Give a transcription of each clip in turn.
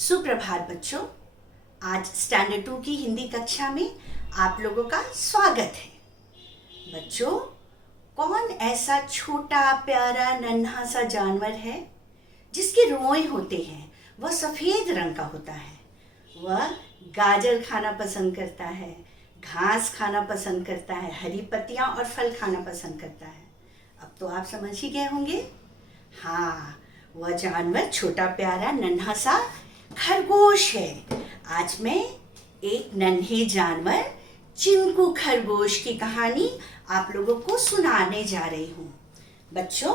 सुप्रभात बच्चों। आज स्टैंडर्ड 2 की हिंदी कक्षा में आप लोगों का स्वागत है। बच्चों, कौन ऐसा छोटा प्यारा नन्हा सा जानवर है जिसके रोए होते हैं, वह सफ़ेद रंग का होता है, वह गाजर खाना पसंद करता है, घास खाना पसंद करता है, हरी पत्तियाँ और फल खाना पसंद करता है। अब तो आप समझ ही गए होंगे। हाँ, वह जानवर छोटा प्यारा नन्हा सा खरगोश है। आज मैं एक नन्हे जानवर चिंकू खरगोश की कहानी आप लोगों को सुनाने जा रही हूँ। बच्चों,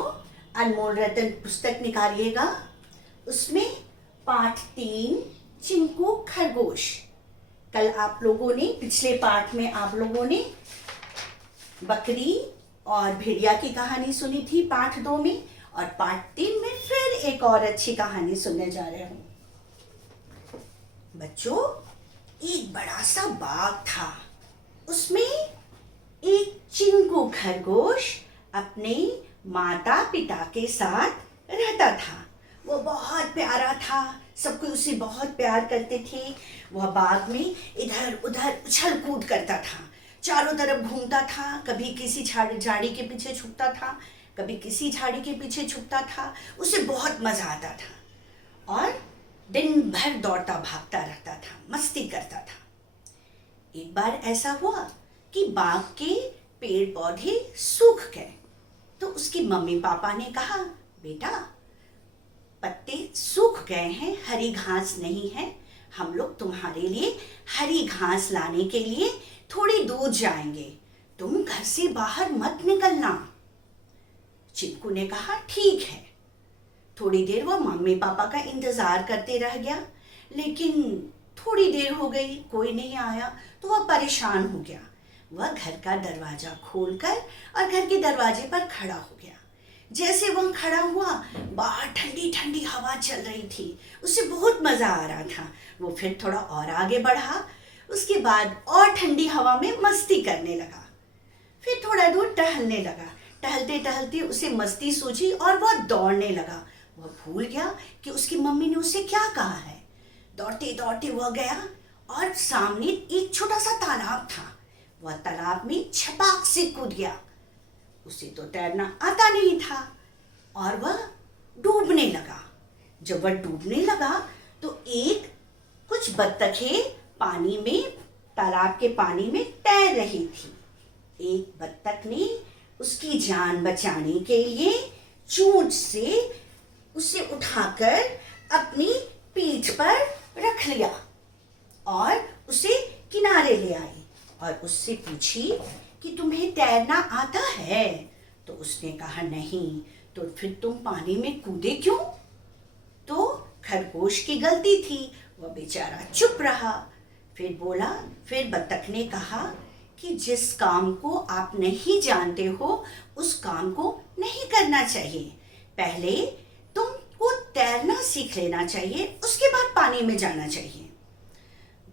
अनमोल रतन पुस्तक निकालिएगा। उसमें पाठ 3 चिंकू खरगोश। कल आप लोगों ने पिछले पाठ में आप लोगों ने बकरी और भेड़िया की कहानी सुनी थी पाठ 2 में, और पाठ 3 में फिर एक और अच्छी कहानी सुनने जा रहे हूँ। बच्चों, एक बड़ा सा बाग था। उसमें एक चिंकू खरगोश अपने माता पिता के साथ रहता था। वो बहुत प्यारा था, सब कोई उसे बहुत प्यार करते थे। वह बाग में इधर उधर उछल कूद करता था, चारों तरफ घूमता था, कभी किसी झाड़ी के पीछे छुपता था, कभी किसी झाड़ी के पीछे छुपता था। उसे बहुत मजा आता था और दिन भर दौड़ता भागता रहता था, मस्ती करता था। एक बार ऐसा हुआ कि बाग के पेड़ पौधे सूख गए, तो उसकी मम्मी पापा ने कहा, बेटा पत्ते सूख गए हैं, हरी घास नहीं है, हम लोग तुम्हारे लिए हरी घास लाने के लिए थोड़ी दूर जाएंगे, तुम घर से बाहर मत निकलना। चिंकू ने कहा, ठीक है। थोड़ी देर वह मम्मी पापा का इंतजार करते रह गया, लेकिन थोड़ी देर हो गई, कोई नहीं आया, तो वह परेशान हो गया। वह घर का दरवाजा खोलकर और घर के दरवाजे पर खड़ा हो गया। जैसे वह खड़ा हुआ, बाहर ठंडी ठंडी हवा चल रही थी, उसे बहुत मजा आ रहा था। वो फिर थोड़ा और आगे बढ़ा, उसके बाद और ठंडी हवा में मस्ती करने लगा। फिर थोड़ा दूर टहलने लगा। टहलते टहलते उसे मस्ती सूझी और वह दौड़ने लगा। वह भूल गया कि उसकी मम्मी ने उसे क्या कहा है। दौड़ते दौड़ते वह गया और सामने एक छोटा सा तालाब था। वह तालाब में छपाक से कूद गया। उसे तो तैरना आता नहीं था और वह डूबने लगा। जब वह डूबने लगा तो कुछ बत्तखें पानी में, तालाब के पानी में तैर रही थी। एक बत्तख ने उसकी जान बचाने के लिए चोंच से उसे उठाकर अपनी पीठ पर रख लिया और उसे किनारे ले आई और उससे पूछी कि तुम्हें तैरना आता है? तो उसने कहा, नहीं। तो फिर तुम पानी में कूदे क्यों? तो खरगोश की गलती थी, वह बेचारा चुप रहा। फिर बत्तख ने कहा कि जिस काम को आप नहीं जानते हो उस काम को नहीं करना चाहिए। पहले तुमको तैरना सीख लेना चाहिए, उसके बाद पानी में जाना चाहिए।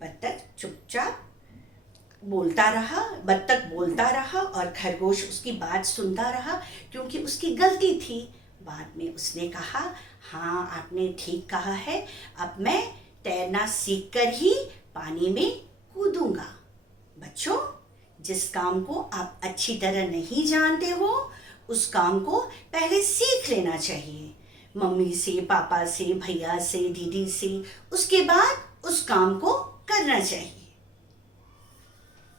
बत्तख चुपचाप बत्तख बोलता रहा और खरगोश उसकी बात सुनता रहा, क्योंकि उसकी गलती थी। बाद में उसने कहा, हाँ आपने ठीक कहा है, अब मैं तैरना सीखकर ही पानी में कूदूंगा। बच्चों, जिस काम को आप अच्छी तरह नहीं जानते हो उस काम को पहले सीख लेना चाहिए, मम्मी से, पापा से, भैया से, दीदी से, उसके बाद उस काम को करना चाहिए।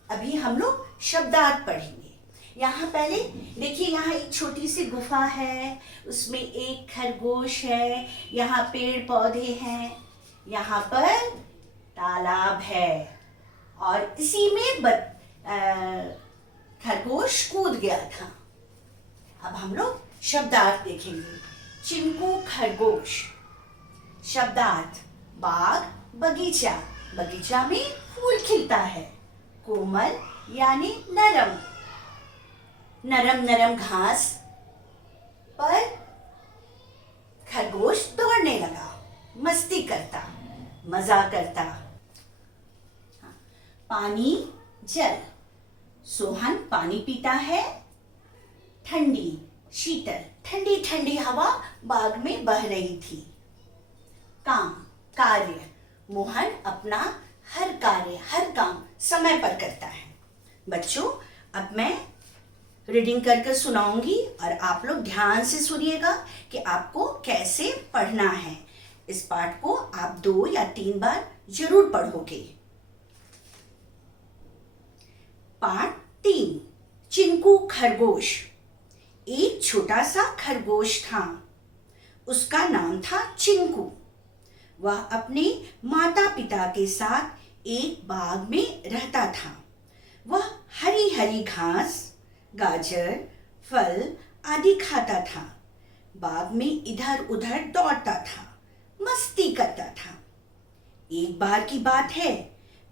अभी हम लोग शब्दार्थ पढ़ेंगे। यहाँ पहले देखिए, यहाँ एक छोटी सी गुफा है, उसमें एक खरगोश है, यहाँ पेड़ पौधे हैं, यहाँ पर तालाब है और इसी में खरगोश कूद गया था। अब हम लोग शब्दार्थ देखेंगे। चिंकू खरगोश। शब्दार्थ: बाग, बगीचा, बगीचा में फूल खिलता है। कोमल यानी नरम, नरम नरम घास पर खरगोश दौड़ने लगा, मस्ती करता, मजा करता। पानी, जल, सोहन पानी पीता है। ठंडी, शीतल, ठंडी ठंडी हवा बाग में बह रही थी। काम, कार्य, मोहन अपना हर कार्य, हर काम समय पर करता है। बच्चों, अब मैं रीडिंग करके सुनाऊंगी और आप लोग ध्यान से सुनिएगा कि आपको कैसे पढ़ना है। इस पाठ को आप 2 या 3 बार जरूर पढ़ोगे। पाठ 3, चिंकू खरगोश। एक छोटा सा खरगोश था, उसका नाम था चिंकू। वह अपने माता पिता के साथ एक बाग में रहता था। वह हरी हरी घास, गाजर, फल आदि खाता था। बाग में इधर उधर दौड़ता था, मस्ती करता था। एक बार की बात है,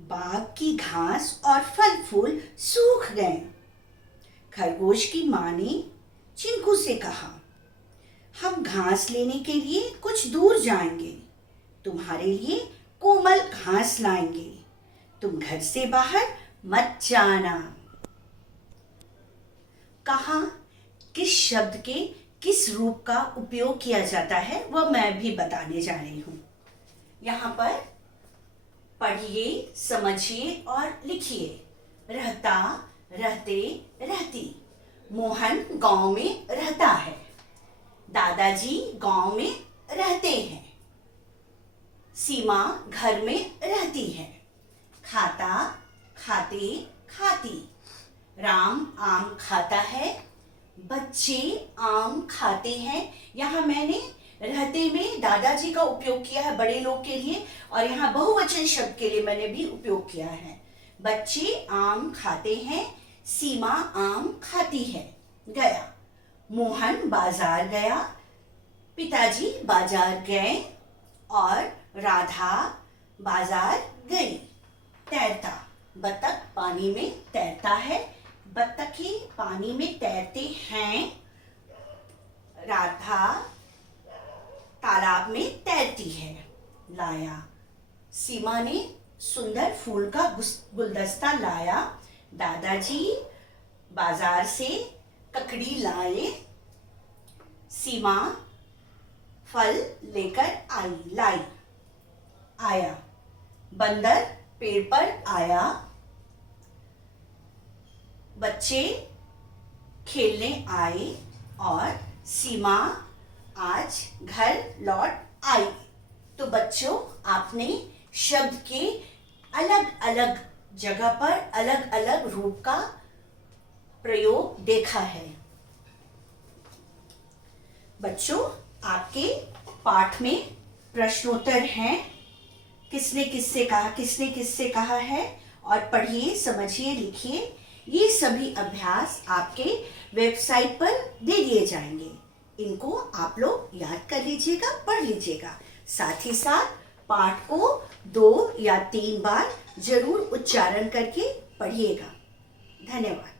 बाग की घास और फल फूल सूख गए। खरगोश की माँ ने चिंकू से कहा, हम घास लेने के लिए कुछ दूर जाएंगे, तुम्हारे लिए कोमल घास लाएंगे, तुम घर से बाहर मत जाना। कहाँ किस शब्द के किस रूप का उपयोग किया जाता है वह मैं भी बताने जा रही हूँ। यहाँ पर पढ़िए, समझिए और लिखिए। रहता, रहते, रहती। मोहन गांव में रहता है। दादाजी गांव में रहते हैं। सीमा घर में रहती है। खाता, खाते, खाती। राम आम खाता है। बच्चे आम खाते हैं। यहाँ मैंने रहते में दादाजी का उपयोग किया है बड़े लोग के लिए, और यहाँ बहुवचन शब्द के लिए मैंने भी उपयोग किया है। बच्चे आम खाते हैं। सीमा आम खाती है। गया, मोहन बाजार गया। पिताजी बाजार गए और राधा बाजार गई। तैरता, बतख पानी में तैरता है। बत्तखें पानी में तैरते हैं। राधा तालाब में तैरती है। लाया, सीमा ने सुंदर फूल का गुलदस्ता लाया। दादाजी बाजार से ककड़ी लाए। सीमा फल लेकर लाई। आया, बंदर पेड़ पर आया। बच्चे खेलने आए और सीमा आज घर लौट आई। तो बच्चों, आपने शब्द के अलग अलग जगह पर अलग अलग रूप का प्रयोग देखा है। बच्चों, आपके पाठ में प्रश्नोत्तर हैं। किसने किससे कहा है, और पढ़िए, समझिए, लिखिए। ये सभी अभ्यास आपके वेबसाइट पर दे दिए जाएंगे। इनको आप लोग याद कर लीजिएगा, पढ़ लीजिएगा। साथ ही साथ पाठ को 2 या 3 बार जरूर उच्चारण करके पढ़िएगा। धन्यवाद।